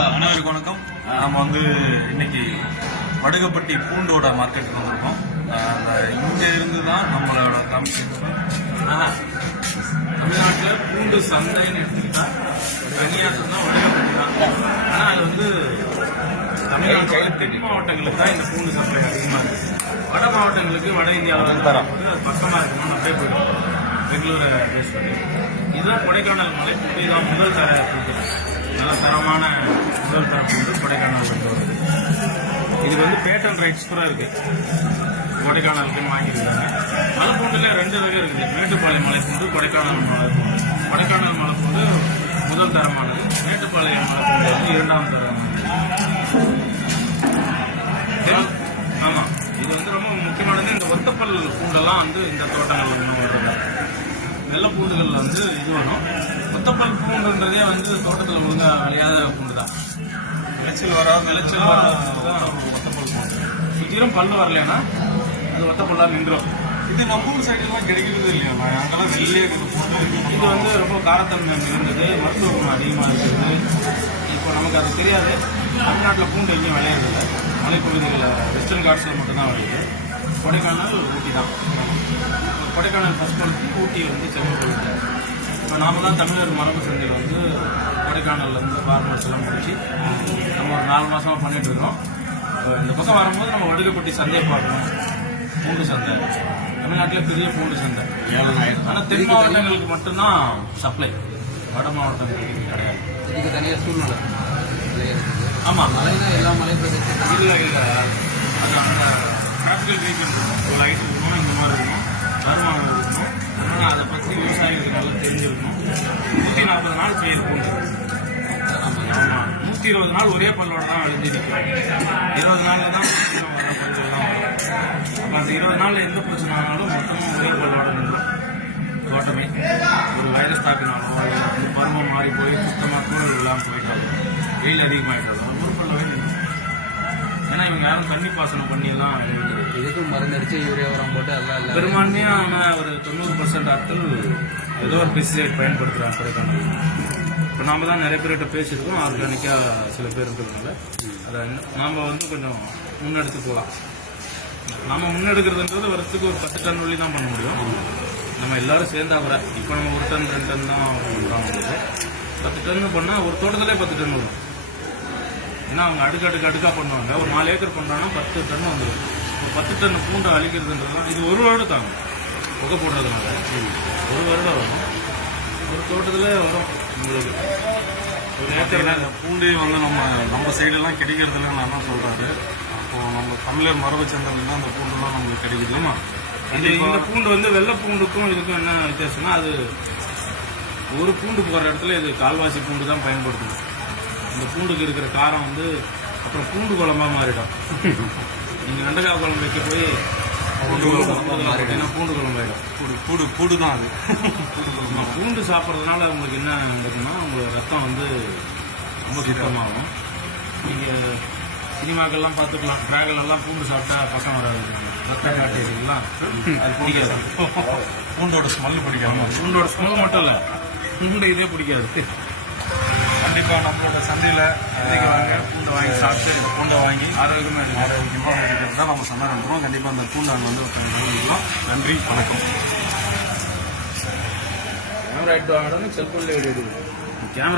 அனைவருக்கும் வணக்கம். நம்ம வந்து இன்னைக்கு வடுகப்பட்டி பூண்டோட மார்க்கெட்டுக்கு வந்திருக்கோம். இங்க இருந்து தான் நம்மளோட தமிழ்நாட்டில் பூண்டு சந்தைன்னு எடுத்துக்கிட்டா தனியாக சொன்னால் வடகப்பட்டி தான். ஆனால் அது வந்து தமிழ்நாட்டோட தென் மாவட்டங்களுக்கு தான் இந்த பூண்டு சப்ளை அதிகமாக இருக்குது வட மாவட்டங்களுக்கு வட இந்தியாவில் வந்து அது பக்கமாக இருக்கணும்னு அப்படியே போயிடும் ரெகுலரை பேஸ் பண்ணி இதுதான் கொடைக்கானல் மலை பூண்டு இதான் முதல் தர பூண்டு. நல்ல தரமான முதல் தர வந்து கொடைக்கானல் வந்து வருது இதுக்கு வந்து பேட்டன் ரைட்ஸ் கூட இருக்கு. கொடைக்கானலுக்குன்னு வாங்கியிருக்காங்க. மலைப்பூண்டுல ரெண்டு ரகம் இருக்குது. மேட்டுப்பாளையம் மலைப்பூண்டு கொடைக்கானல் மலைப்பூண்டு கொடைக்கானல் மலைப்பூண்டு முதல் தரமானது மேட்டுப்பாளையம் மலைப்பூண்டு வந்து இரண்டாம் தரமானது ஆமாம் ஆமா. இது வந்து ரொம்ப முக்கியமானது இந்த ஒத்தப்பல் பூண்டெல்லாம் வந்து இந்த தோட்டங்கள் ஒன்று வருது வெள்ளை பூண்டுகள்ல வந்து இது வரும். ஒத்தப்பல் பூண்டுன்றதே வந்து தோட்டத்தில் ஒழுங்கா விளையாத பூண்டு தான் விளைச்சல் வராத விளைச்சல் ஒத்தப்பல் பூண்டு சுத்திரும் பல்லு வரலைன்னா அது ஒத்தப்பல்லா நின்றும். இது நம்ம ஊர் சைடுலாம் கிடைக்கிறது இல்லையா அங்கெல்லாம் போட்டு இது வந்து ரொம்ப காரத்தன்மை மிகுந்தது மருத்துவ குணம் அதிகமாக இருக்குது. இப்போ நமக்கு அது தெரியாது. தமிழ்நாட்டில் பூண்டு எங்கேயும் விளையாடுறது மலைப்பகுதிகளில் வெஸ்டர்ன் காட்ஸில் மட்டும்தான் வருது கொடைக்கானல் ஊட்டி தான் கொடைக்கானல் ஃபஸ்ட் ஊட்டி வந்து சென்னை போயிட்டு இப்போ நாம தான் தமிழர் மரபு சந்தையில் வந்து கொடைக்கானல்ல இருந்து ஃபார்மர்ஸ் எல்லாம் முடிச்சு நம்ம ஒரு நாலு மாசமா பண்ணிட்டு இருக்கோம் இப்போ இந்த பக்கம் வரும்போது நம்ம வடுகப்பட்டி சந்தையை பார்க்கணும். பூண்டு சந்தை. தமிழ்நாட்டில் பெரிய பூண்டு சந்தை. ஆனால் தென் மாவட்டங்களுக்கு மட்டும்தான் சப்ளை வட மாவட்டங்களுக்கு கிடையாது. இதுக்கு தனியாக சூழ்நிலை. ஆமாம் மலைனா எல்லா மலை பிரதேசத்துக்கும் இல்லை இல்லை அது அந்த கேபிட்டல் ரீஜன் ஒரு இருக்கணும் இந்த நாற்பது நாள் பூண்டு ஆமாம் நூற்றி இருபது நாள் ஒரே பல்லோட தான் விளைஞ்சு நிற்கும் இருபது நாளில் தான் அப்போ அந்த இருபது நாளில் எந்த பிரச்சனை ஆனாலும் மொத்தமாக ஒரே பல்லோட நின்றும் தோட்டமே ஒரு வைரஸ் தாக்கினாலும் அல்லது பருவம் மாறி போய் சுத்தமாக தூரல் இல்லாமல் போயிட்டாலும் வெயில் அதிகமாகிட்டாலும் ஒரு பல்லவே நின்றும் ஏன்னா இவங்க யாரும் தண்ணி பாசனம் விளைவிக்கிறது இதுக்கும் மருந்து அடிச்சு யூரியா உரம் போட்டு எல்லாம் இல்லை. பெரும்பான்மையான ஒரு தொண்ணூறு பர்சன்ட் ஆட்கள் ஏதோ ஒரு பெஸ்டிசைட் பயன்படுத்துகிறாங்க கொடைக்கானல். இப்போ நாம தான் நிறைய பேர்கிட்ட பேசியிருக்கோம். ஆர்கானிக்காக சில பேர் இருக்கிறதுனால. அதை நாம் வந்து கொஞ்சம் முன்னெடுத்து போகலாம் நாம் முன்னெடுக்கிறதுன்றது வருஷத்துக்கு ஒரு பத்து டன் வழி தான் பண்ண முடியும். நம்ம எல்லாரும் சேர்ந்தா வர இப்போ நம்ம ஒரு டன் ரெண்டு டன் தான் பண்ணுறது பத்து டன் பண்ணால் ஒரு தோட்டத்திலே பத்து டன் வரும். ஏன்னா அவங்க அடுக்கு அடுக்கு அடுக்காக பண்ணுவாங்க. ஒரு நாலு ஏக்கர் பண்ணுறாங்கன்னா பத்து டன் வந்துடும். ஒரு பத்து டன் பூண்டை அழிக்கிறதுன்றதுலாம் இது ஒரு வருடம் தாங்க புகை போடுறதுனால. ஒரு வருடம் வரும். ஒரு தோட்டத்தில் வரும். உங்களுக்கு ஒரு இந்த பூண்டு வந்து நம்ம நம்ம சைடெல்லாம் கிடைக்கிறது இல்லைன்னு நான் தான் சொல்றாரு. அப்போ நம்ம தமிழர் மரபு தான் அந்த பூண்டுலாம் நம்மளுக்கு கிடைக்குதுமா இந்த பூண்டு வந்து வெள்ளை பூண்டுக்கும் இதுக்கும் என்ன வித்தியாசம்னா அது ஒரு பூண்டு போகிற இடத்துல இது கால்வாசி பூண்டு தான் பயன்படுத்தணும் இந்த பூண்டுக்கு இருக்கிற காரம் வந்து அப்புறம் பூண்டு குழம்பா மாறிடும். நீங்கள் வெண்டைக்காய் குழம்பு வைக்க போய் பூண்டு குழம்பு ஆயிடும் பூடு பூடு பூடு தான் அது பூண்டு சாப்பிட்றதுனால உங்களுக்கு என்ன இருக்குன்னா உங்களுக்கு ரத்தம் வந்து ரொம்ப சுத்தமாகும். நீங்கள் சினிமாக்கெல்லாம் பார்த்துக்கலாம். டிராகன் எல்லாம் பூண்டு சாப்பிட்டா பக்கம் வராது. ரத்த காட்டேரிலாம் அது பிடிக்காது. பூண்டோட ஸ்மெல் பிடிக்காம பூண்டோட ஸ்மெல் மட்டும் இல்லை. பூண்டு இதே பிடிக்காது. கண்டிப்பா நம்மளோட சந்தையில இன்னைக்கு வாங்க பூண்டை வாங்கி சாப்பிட்டு இந்த பூண்டை வாங்கி ஆரோக்கியமாக ஆரோக்கியமாக இருக்கிறது தான் நம்ம சந்தை பண்ணுறோம் கண்டிப்பா அந்த பூண்டை அங்கே வந்து நன்றி வணக்கம். கேமரா எடுத்து வாங்கணும்னு செல்ஃபோனில் கேமரா